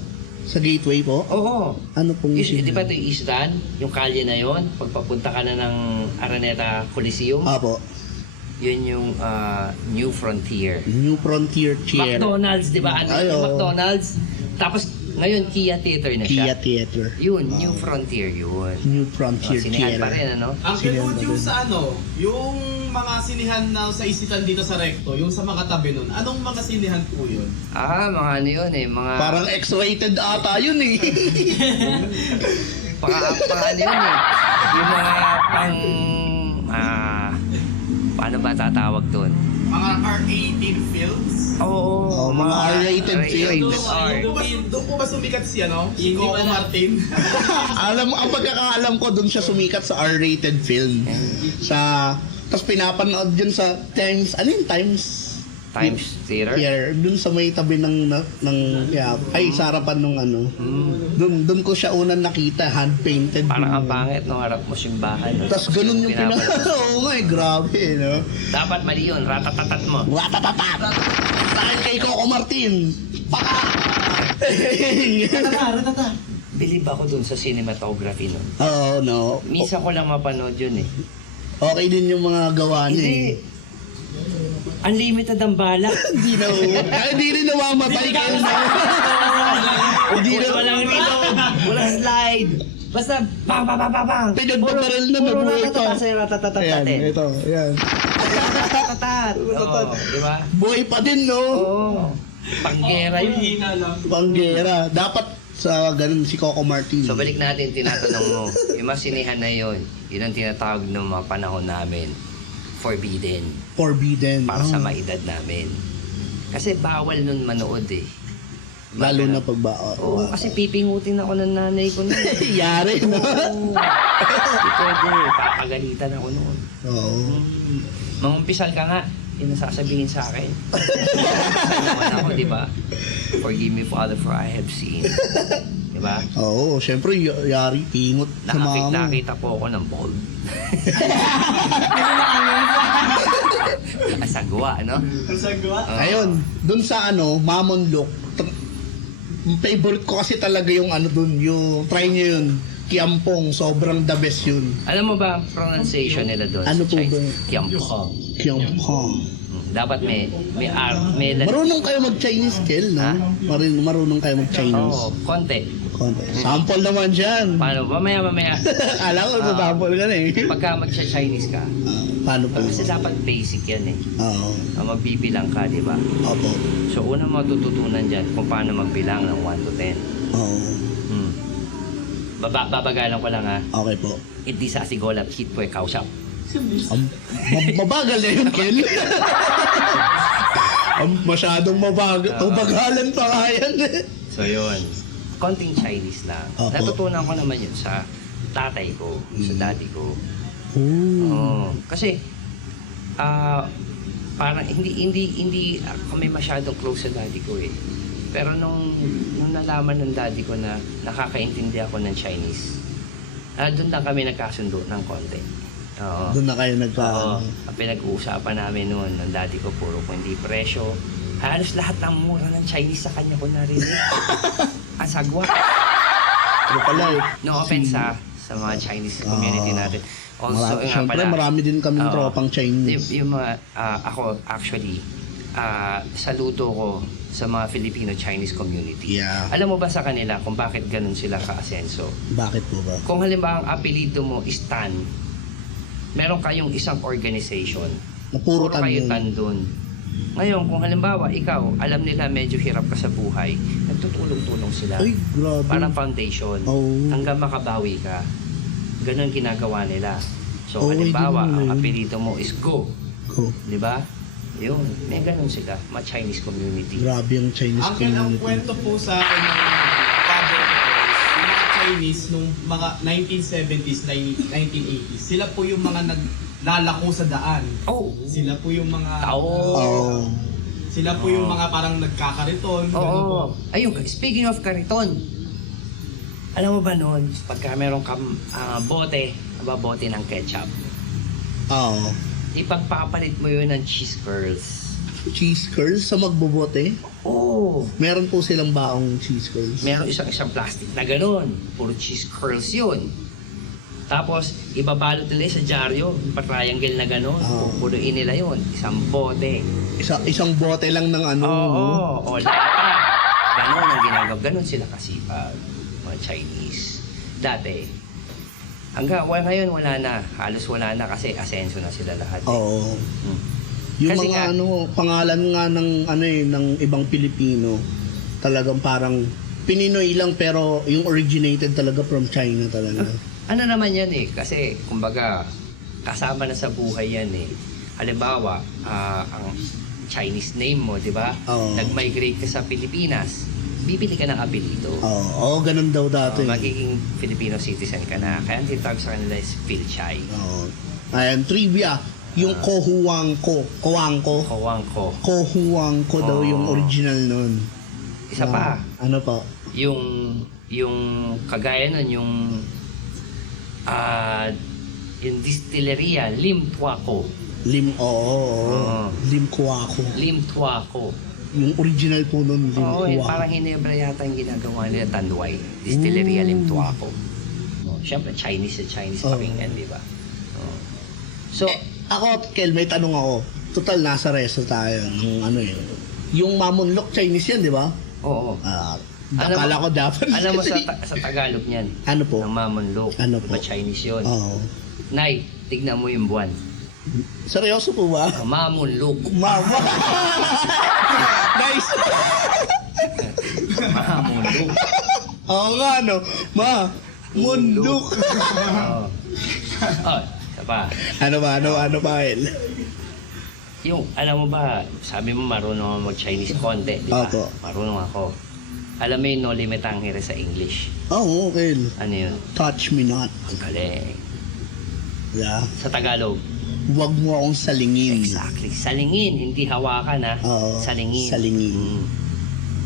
Sa Gateway po? Oo. Ano pong Di ba ito yung Isitan? Yung kalye na yon, pagpapunta ka na ng Araneta Coliseum. Apo. Yun yung New Frontier. New Frontier Chair. McDonald's, di ba? Yung McDonald's. Tapos, ngayon, Kia Theater na siya. Kia Theater. Yun, New Frontier yun. New Frontier Sinihan Chair. pa rin, ano? Uncle, yung sa yung mga sinihan na sa Isitan dito sa Recto, yung sa mga tabi nun, anong mga sinihan po yun? Mga ano yun eh, mga... Parang X-rated ata yun eh. Pang ano yun eh. Yung mga paano ba tatawag doon? Mga R18 fields? Oo, mga R-rated films. Doon po ba sumikat si Coco Martin? Ang pagkakaalam ko, doon siya sumikat sa R-rated film. Tapos pinapanood yun sa Times Theater? Yeah, dun sa may tabi ng sa harapan nung Dun ko siya unang nakita, hand-painted. Parang ang pangit nung harap mo simbahan. Tapos ganun yung Oo nga grabe, no? Dapat mali yun, ratatatat mo. Ratatatat! Saan kay Coco Martin? Paka! Bilib ako dun sa cinematography nun. Oo, no. Minsan ko lang mapanood yun eh. Okay din yung mga gawa niya Hindi. eh. Unlimited ang bala. Hindi rin namamatay kayo na. Walang reload, walang slide. Basta bang bang bang bang bang. Pinagpaparel na nabuhay ito. Ratatatat eh. Ito, yan. Ratatatat. Oo, di ba? Buhay pa din, no? Oo. Panggera yun. Panggera. Dapat sa ganun si Coco Martin. So balik natin, tinatanong mo. Yung mga sinihan na yun, yun ang tinatawag ng mga panahon namin. Forbidden. Para sa maedad namin. Kasi bawal nun manood eh. Lalo na pag Oo, kasi pipingutin ako ng nanay ko nun. Yari, no? Hindi pwede. Papagalitan ako noon. Oo. Mangumpisal ka nga. Yun ang sasabihin sa akin. Sabi ako, di ba? Forgive me, Father, for I have sinned. Di ba? Oo, syempre, yari, pingot sa mama. Nakita po ako ng ball. Asagwa, no? Asagwa? Ayun, dun sa Mamonlok, favorite ko kasi talaga yung dun, yung try nyo yun. Kiampong, sobrang the best yun. Alam mo ba ang pronunciation nila doon? Ano po ba? Kiampong. Kiampong. Dapat may marunong kayo mag-Chinese, Kel, no? Marunong kayo mag-Chinese. Oo, konti. Sample naman dyan. Paano? Mamaya. Alam ko, sample ka na eh. Pagka mag-Chinese ka, paano po? kasi dapat basic yan eh. Oo. Magbibilang ka, di ba? Opo. So, unang matututunan dyan kung paano magbilang ng 1 to 10. Oo. babagalan ko lang ha. Okay po. Hindi sa Sigolat, hit po kausap. Mabagal na yun, Kel. Masyadong mabagalan pa nga yan. So yun, konting Chinese lang. Opo. Natutunan ko naman yun sa tatay ko, sa daddy ko. Kasi, parang hindi kami masyadong close sa daddy ko eh. Pero nung nalaman ng daddy ko na nakakaintindi ako ng Chinese, doon lang kami nagkasundo ng konti. Oo. Doon na kayo Oo. Ang pinag-uusapan namin noon, ng daddy ko, puro kung hindi presyo. Halos lahat ng mura ng Chinese sa kanya ko narinig. Ang sagwa. Ano pala eh. No offense sa mga Chinese community natin. Also, Siyempre, marami din kaming tropang Chinese. Yung mga, ako actually, saludo ko sa mga Filipino-Chinese community. Yeah. Alam mo ba sa kanila kung bakit ganun sila ka-asenso? Bakit po ba? Kung halimbawa ang apelido mo is Tan, meron kayong isang organization. Na puro tan kayo yun. Tan doon. Ngayon, kung halimbawa ikaw, alam nila medyo hirap ka sa buhay, nagtutulong-tulong sila. Ay, grabe. Parang foundation. Oh. Hanggang makabawi ka. Ganun ginagawa nila. So, Oh, halimbawa, hindi ang naman. apelido mo is Go. Ko. Di ba? Yun. May ganun sila. Mga Chinese community. Grabe yung Chinese Uncle, ang community. kwento po sa akin ng father ko is, yung mga Chinese nung mga 1970s, 1980s, sila po yung mga naglalako sa daan. Oh! Sila po yung mga... Tao! Oh. Sila po yung mga parang nagkakariton. Oo. gano'n po. Ayun, speaking of kariton, alam mo ba noon, pagka meron kang bote ng ketchup, Oo. ipagpapalit mo yun ng cheese curls. Cheese curls sa magbobote. Oo. Meron po silang baong cheese curls. Meron isang plastic na ganun. Puro cheese curls yun. Tapos, ibabalot nila sa dyaryo, pa-triangle na ganun. Oo. Pupunuin nila yun. Isang bote. Isang bote lang ng ano. Oo. O lata. Ganun ang ginagawa. Ganun sila kasipag. Mga Chinese. Dati. Ngayon wala na. Halos wala na kasi asenso na sila lahat. Oo. Hmm. Yung Kasi mga nga- pangalan nga ng ng ibang Pilipino, talagang parang Pininoy lang pero yung originated talaga from China talaga. Ano naman yan eh, kasi kumbaga kasama na sa buhay yan eh. Halimbawa, ang Chinese name mo, di ba? Oo. Nag-migrate ka sa Pilipinas, bibili ka ng apelido. Oo, ganun daw dati. Magiging Filipino citizen ka na. Kaya ang titawag sa kanila is Pilchay. Oo. Ayan, trivia. Yung Kohuangko. Kawangko. Kohuangko daw yung original nun. Isa pa, Ano pa? yung kagaya nun, yung distilleria, Lim Tuaco. Oo. Lim Kuwako. Lim Tuaco. Yung original po nun, Lim Oo, Kuwako. parang Hinebra yata yung ginagawa nila, Tanduay. Distilleria Lim Tuaco. Siyempre, Chinese pa rin yan, di ba? So, Ako, Kel, may tanong ako. Total, nasa resto tayo. Yung Mamunlok, Chinese yan, di ba? oo. Akala ko dapat. Alam mo sa Tagalog niyan, Ano po? ng Mamunlok. Ano Diba po? Chinese yun? Oo. Nay, tignan mo yung buwan. Seryoso po ba? Mamunlok. Mama! Nice! Mamunlok. Oo nga, no? Munduk! Oo. Oh, isa pa. Ano ba, El? Yung, alam mo ba, sabi mo marunong ako mag-Chinese konti, di ba? Opo. Marunong ako. Alam mo yung no limit ang hira sa English. Oo, El. Ano yun? Touch me not. Ang galing. Yeah. Sa Tagalog, Huwag mo akong salingin. exactly. Salingin, hindi hawakan ha. Oo, Salingin. salingin.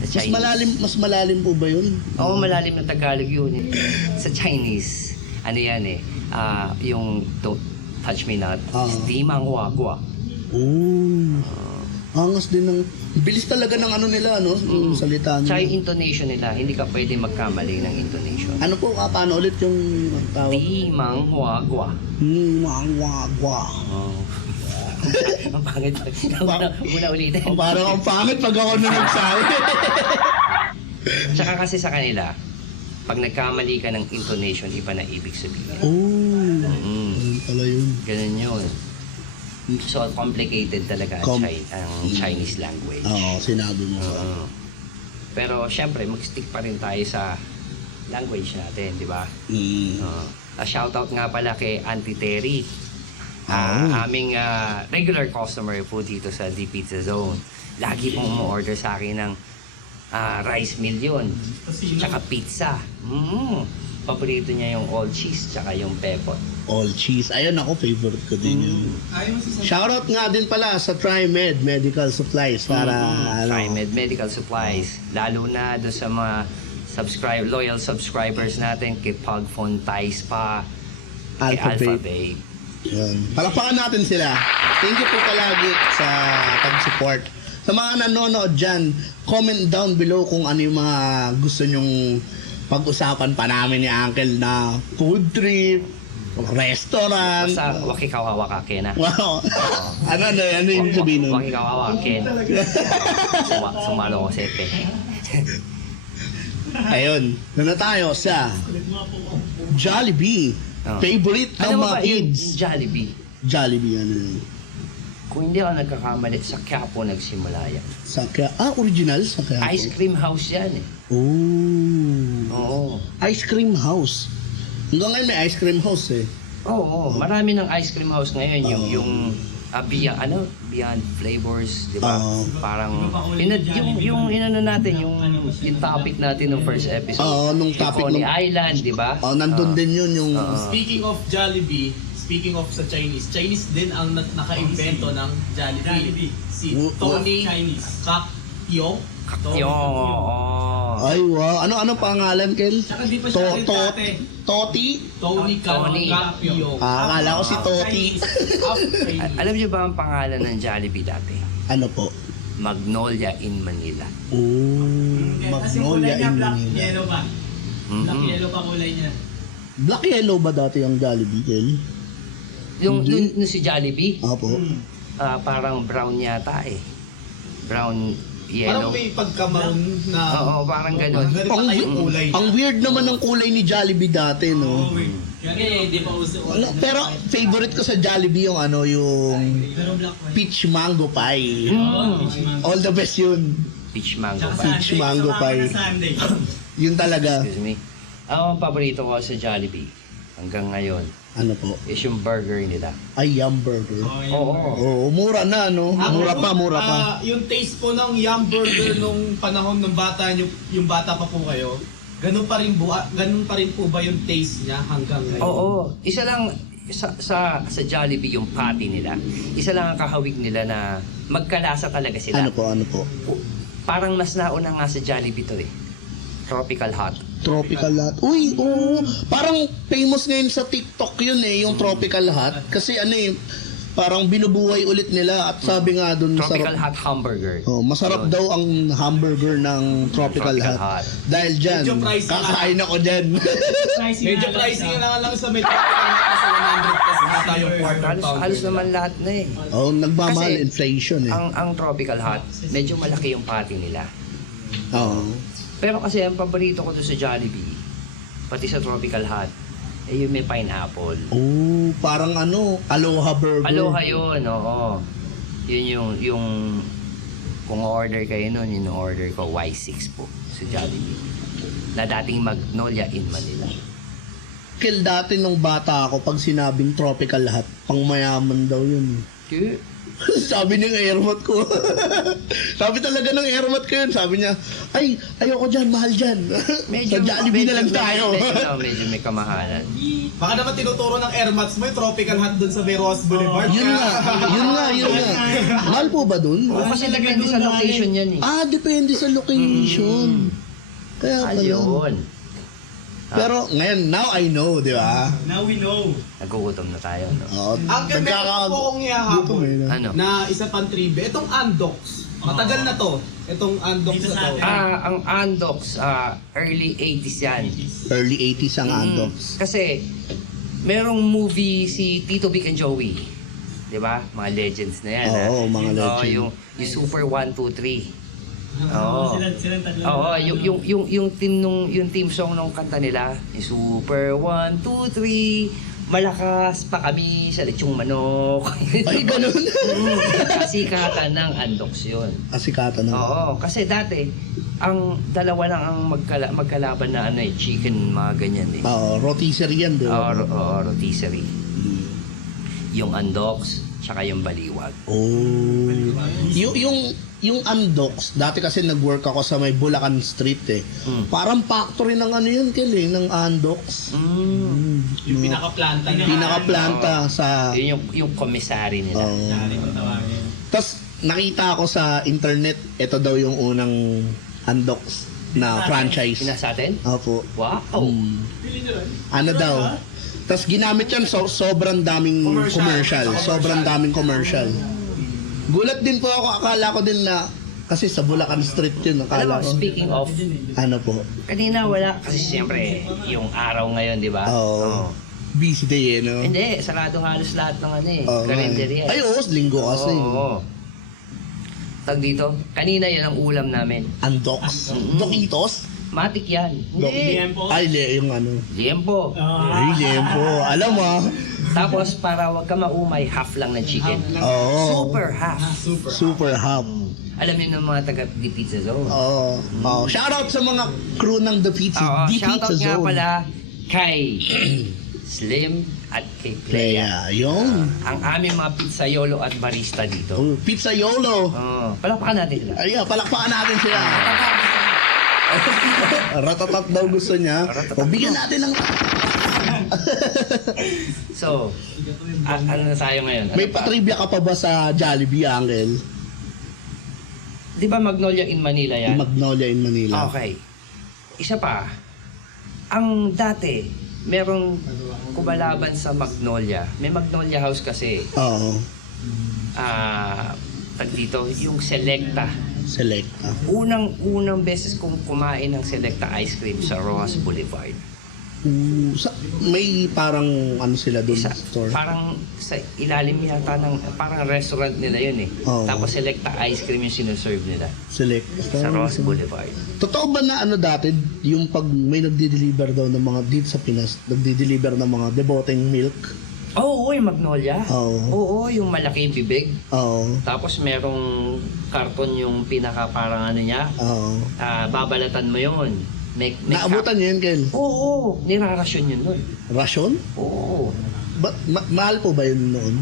Sa Mas malalim po ba yun? Oo, malalim na Tagalog yun. Eh. Sa Chinese, ano yan eh, yung touch me not, di mangwagwa. Oh. Angas din ng... Bilis talaga ng ano nila, no? Yung salita Tsaka yung nila. intonation nila, hindi ka pwede magkamali ng intonation. Ano po, paano ulit yung tawag? Di mangwagwa. Wagwa. Oh. Ang pangit. Una ulitin. Parang ang pangit pag ako na nagsabi. Tsaka kasi sa kanila, pag nagkamali ka ng intonation, iba na ibig sabihin. Oh. Mm. Ganun pala yun. Ganun yun. So, complicated talaga ang Chinese language. Oo, sinabi mo. Oo. Pero, syempre, mag-stick pa rin tayo sa language natin, di ba? Mm. Shoutout nga pala kay Auntie Terry. Aming regular customer po dito sa The Pizza Zone. Lagi pong umu-order sa akin ng rice meal yun. Tsaka pizza. Paborito niya yung all cheese tsaka yung pepper. All cheese. Ayun ako, favorite ko din yun. Shoutout nga din pala sa TriMed Medical Supplies para TriMed Medical Supplies. Lalo na doon sa mga loyal subscribers natin kay Pugphone, Thais pa, kay Alpha Alpha Vape. Vape. Yun. Palakpakan natin sila. Thank you po palagi sa pag-support. Sa mga nanonood dyan, comment down below kung ano yung mga gusto nyong pag-usapan pa namin ni Uncle na food trip, restaurant. Basta wakikawawa ka, Ken. Wow. ano yung sabihin nun? Wakikawawa, Ken. Sumalo ko sepe. Ayun. Na tayo sa Jollibee. Favorite ng Ano mga ba yung kids. Jollibee? Jollibee, ano yun? Kung hindi ako nagkakamali, sa Quiapo nagsimula yan. Original sa Quiapo. Ice cream house yan eh. Oh. Oo. Ice cream house. Hanggang ngayon may ice cream house eh. Oo, marami ng ice cream house ngayon. Yung Beyond Flavors, di ba? Parang, yung inano natin, yung topic natin ng first episode. Oo, nung topic Coney nung- Island, di ba? Nandun din yun yung... Speaking of Jollibee, speaking of sa Chinese din ang naka-invento ng Jollibee. Si Tony Kakyo. Oo. Ay, wow. Ano pangalan, Kel? Tsaka di pa siya rin dati. Toti? Tony Tony. Kakyo. Akala ko si Toti. Alam niyo ba ang pangalan ng Jollibee dati? Ano po? Magnolia in Manila. Magnolia in Manila. Yellow ba? Black yellow pa kulay niya. Black yellow ba dati ang Jollibee, Kel? Yung si Jollibee, Apo. parang brown yata eh. Brown, Parang yellow. may pagkamaroon na... Oo, parang ganun. Ganun pa tayong kulay. Ang weird naman ng kulay ni Jollibee dati, no? Kasi di pa uso. Pero favorite ko sa Jollibee yung yung peach mango pie. All the best yun. Peach mango pa. Peach mango pie. Yun talaga. Excuse me. Ang paborito ko sa Jollibee hanggang ngayon Ano po? is yung burger nila. Ay, Yum Burger. Oo. Oo, mura na, no? Mura pa. Yung taste po ng Yum Burger nung panahon ng bata nyo, yung bata pa po kayo, ganun pa rin po ba yung taste niya hanggang ngayon? Oo. Isa lang sa Jollibee yung patty nila. Isa lang ang kahawig nila na magkalasa talaga sila. Ano po? Parang mas nauna nga sa Jollibee to eh. Tropical Hot. Tropical Hot. Uy, oo. Parang famous ngayon sa TikTok yun eh, yung Tropical Hot. Kasi parang binubuhay ulit nila at sabi nga dun Tropical sarap. Hot Hamburger. Masarap Yun. daw ang hamburger ng Tropical Hot. Dahil dyan, Medyo pricey kakain ako dyan. Medyo pricing na lang sa medyo sa 100 pesos na tayong quarter pounder. Halos naman lahat na eh. Nagmamahal Kasi, inflation eh. Ang Tropical Hot, medyo malaki yung patty nila. Oo. Pero kasi ang paborito ko doon sa Jollibee, pati sa Tropical Hot, yung may pineapple. Oh, parang Aloha Burger. Aloha yun, oo. Yun yung kung order kayo nun, yung order ko, Y6 po sa Jollibee. Na dating Magnolia in Manila. Kel, dati nung bata ako, pag sinabing Tropical Hot, pangmayaman daw yun. Sabi ng airmat ko. Sabi talaga ng airmat ko yun. Sabi niya, ay, ayoko dyan, mahal dyan. Sa Jollibee na lang tayo. Medyo may kamahalan. Baka naman tinuturo ng airmats mo yung Tropical Hot dun sa Veros Boulevard. Yun nga. Mahal po ba dun? Kasi depende sa location yan eh. Depende sa location. Kaya pala. Ayun. Pero ngayon, now I know, di ba? Now we know. Nagugutom na tayo, no? Oo. Ang meron po akong ihahabol Ano? na isa pang trivia. Itong Andox. Matagal na to. Itong Andox na to. Ang Andox, early 80s yan. Early 80s ang Andox. Kasi, merong movie si Tito Vic and Joey. Di ba? Mga legends na yan. Oo, mga legends. Yung Super 1, 2, 3. Oo. Oo, yung team song nung kanta nila, yung Super 1, 2, 3, malakas pa kami sa lechong manok. Ay, ganun. Kasikatan ng Andox yun. Asikatan na. Oo, kasi dati, ang dalawa lang ang magkalaban na chicken, mga ganyan eh. Oo, rotisserie yan, di ba? Oo, rotisserie. Yung Andox, tsaka yung Baliwag. Oh. Yung Andox, dati kasi nag-work ako sa may Bulacan Street eh. Parang factory ng ano yun, Kel, ng Andox. Yung pinaka-planta na. Pinaka-planta sa... Yun yung commissary nila. Tapos nakita ako sa internet, ito daw yung unang Andox na franchise. Pinasa atin? Opo. Wow! Ano daw? Tapos ginamit yan, sobrang daming commercial. Sobrang daming commercial. Gulat din po ako, akala ko din na, kasi sa Bulacan Street yun, Alam akala mo, ko. speaking of, Ano po? kanina wala, kasi siyempre, yung araw ngayon, di ba? Oo. Busy day eh, no? Hindi, sarado halos lahat ng ano eh, Oo nga eh. karinderya. Ay, oo, linggo kasi. Oo. Tag dito, kanina yan ang ulam namin. Andox. Dokitos? Matik yan. Hindi. Ay, yung ano. Liempo. Ay, liempo. Alam mo. Tapos, para wag ka maumay, half lang ng chicken. Oo. Super half. Super hot. Alam niyo ng mga taga The Pizza Zone. Oo. Oh. Shoutout sa mga crew ng The Pizza, Oo, The Pizza shoutout nga Zone. pala kay Slim at kay Clea. Kaya, yun. Ang aming mga pizzaiolo at barista dito. Oh, Pizza Yolo. Palakpakan natin sila. Ayun, palakpakan natin sila. Ratatat daw gusto niya. O, bigyan natin ng... So, ano na tayo ngayon? Ano May pa? patrivia ka pa ba sa Jollibee, Angel? Di ba Magnolia in Manila yan? Magnolia in Manila. Okay. Isa pa, ang dati, merong kumalaban sa Magnolia. May Magnolia House kasi. Oo. Tag dito, yung Selecta. Selecta. Unang beses kong kumain ng Selecta ice cream sa Rojas Boulevard. May parang ano sila doon Isa, store. parang sa ilalim yata ng parang restaurant nila yun eh. Oo. Tapos Selecta ice cream yung sinuserve nila Selecta. sa Rojas Boulevard. Totoo ba na ano dati, yung pag may nagdi-deliver daw ng mga dito sa Pinas, nagdi-deliver ng mga deboteng milk? Oo, yung Magnolia. Oo. Oo, yung malaking bibig. Oo. Tapos merong karton yung pinaka parang ano niya. Oo. Babalatan mo yun. Naabutan niyo yun, Kel? Oo, nirarasyon yun nun. Rasyon? Oo. Mahal po ba yun noon?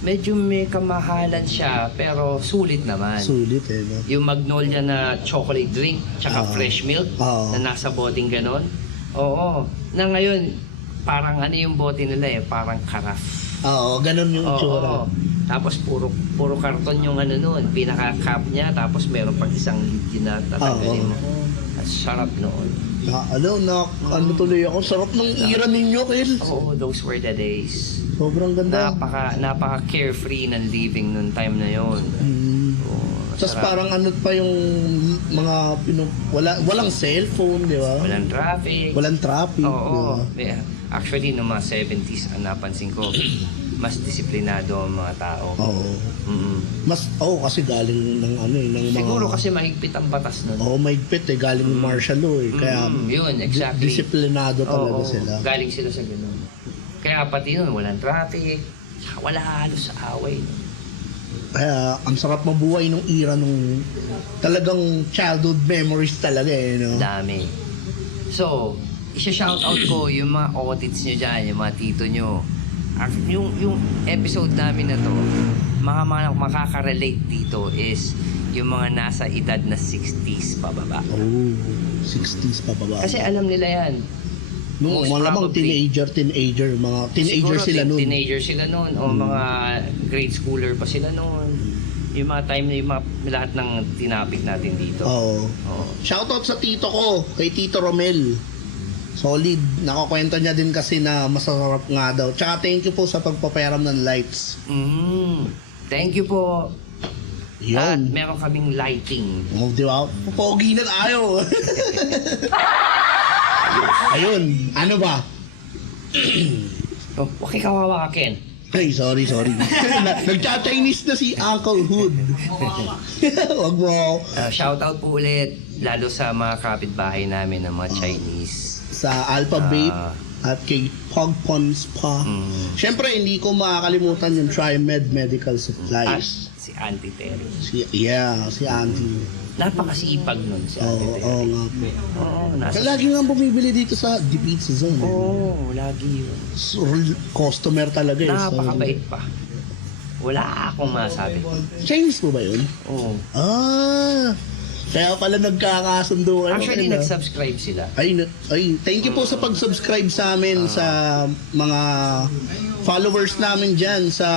Medyo may kamahalan siya, pero sulit naman. Sulit eh, no? Yung Magnolia na chocolate drink, tsaka Oo. fresh milk, Oo. na nasa boting ganon. Oo. Na ngayon, parang ano yung bote nila eh, parang karaf. Oo, ganun yung itsura. Oo. Tapos puro karton yung ano nun, pinaka-cap niya, tapos meron pang isang lid na tatanggalin mo. At sarap noon. Ano tuloy ako, sarap ng ira ninyo, Kel. Oo, those were the days. Sobrang ganda. Napaka carefree ng living noon time na yon. Oo, Tapos masarap. parang ano pa yung mga walang cellphone, di ba? Walang traffic. Walang traffic, Oo. di ba? Actually, noong mga 70s, ang napansin ko, mas disiplinado ang mga tao. Oo. Mm-mm. Kasi galing ng ano eh, ng mga... Siguro kasi mahigpit ang batas nun. Oo, mahigpit eh, galing ng martial law eh. Kaya Yun, exactly. disiplinado talaga Oo, sila. galing sila sa ganun. Kaya pati nun, walang traffic, saka wala halos sa away. Kaya ang sarap mabuhay nung era nung talagang childhood memories talaga eh, no? Dami. So, isa-shoutout ko yung mga otits nyo dyan, yung mga tito nyo. Yung episode namin na to, mga makaka-relate dito is yung mga nasa edad na 60s pababa. Oh, 60s pa baba. Kasi alam nila yan. Nung most malamang probably, teenager, mga teenager siguro, sila noon. Teenager sila noon o mga grade schooler pa sila noon. Yung mga time na yung mga lahat ng tinapik natin dito. Oo. Oo. Shoutout sa tito ko, kay Tito Romel. Solid. Nakakwento niya din kasi na masarap nga daw. Tsaka thank you po sa pagpapayaram ng lights. Thank you po. At Yun. meron kaming lighting. Oh, di ba? Pogi na tayo. Ayun. Ano ba? Oh, wag kay kawawa ka, Ken. Ay, sorry. Nagcha-Chinese na si Uncle Hood. Wag mo. Shoutout po ulit, lalo sa mga kapitbahay namin ng mga Chinese. Sa Alpha Vape. at kay Pogpon Spa. Siyempre, hindi ko makakalimutan yung TriMed Medical At Supplies. si Auntie Terry. Si Auntie. Napakasipag nun si Auntie Oo Terry. nga. Oo, nasa... Kaya lagi nga bumibili dito sa The Pizza Zone. Oo, lagi yun. So, customer talaga eh. Napakabait pa. Wala akong masabi. Chinese mo ba yun? Oo. Kaya pala nagkakasundo kayo. Actually, Ano? nag-subscribe sila. Ay, thank you po sa pag-subscribe sa amin sa mga followers namin dyan sa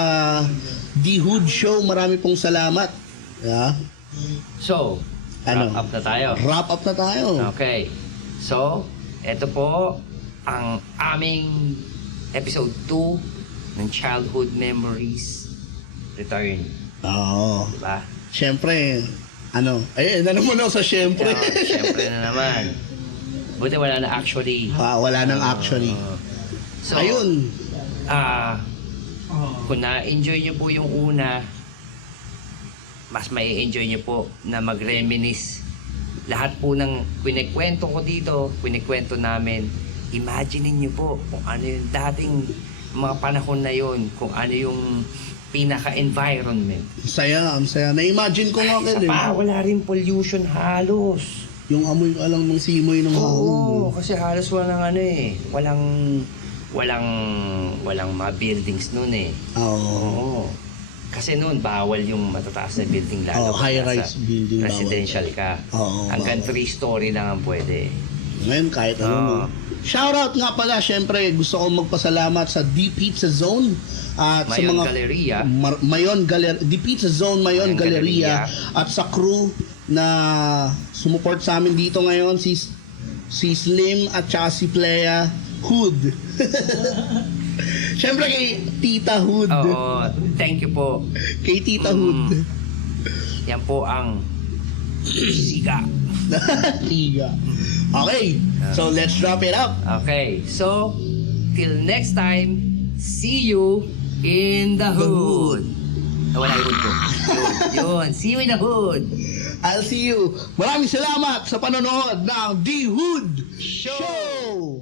The Hood Show. Marami pong salamat. Yeah. So, Ano? wrap up na tayo. Wrap up na tayo. Okay. So, eto po ang aming episode 2 ng Childhood Memories Return. Oo. Diba? Siyempre, ano mo na sa siyempre. Siyempre na naman. Buti wala na actually. Wala nang actually. So, Ayun. kung na-enjoy nyo po yung una, mas may enjoy nyo po na mag-reminisce. Lahat po ng kwento ko dito, kwento namin, imagine nyo po kung ano yung dating mga panahon na yun, kung ano yung pinaka-environment. Ang saya. Na-imagine ko nga Isa pa, wala rin pollution halos. yung amoy alang ng simoy ng Oo, hangin. kasi halos walang mga buildings noon eh. Oo. Oo. Kasi noon, bawal yung matataas na building lalo. Oh, high-rise nasa building bawal. residential ka. Oo, Hanggang bawal. 3-story lang ang pwede. Ngayon kahit ano. Oo. No. Shoutout nga pala, syempre gusto kong magpasalamat sa The Pizza Zone at sa Mayon mga Galleria. The Pizza Zone Mayon Mayon Galleria Galleria. at sa crew na sumuport sa amin dito ngayon, si Slim at saka si Plea Hood. Syempre kay Tita Hood. Oo, thank you po. Kay Tita Hood. Yan po ang siga. Tiga. Okay, so let's wrap it up. Okay, so till next time, see you in the hood. Wala yung hood ko. Yun, see you in the hood. I'll see you. Maraming salamat sa panonood ng The Hood Show.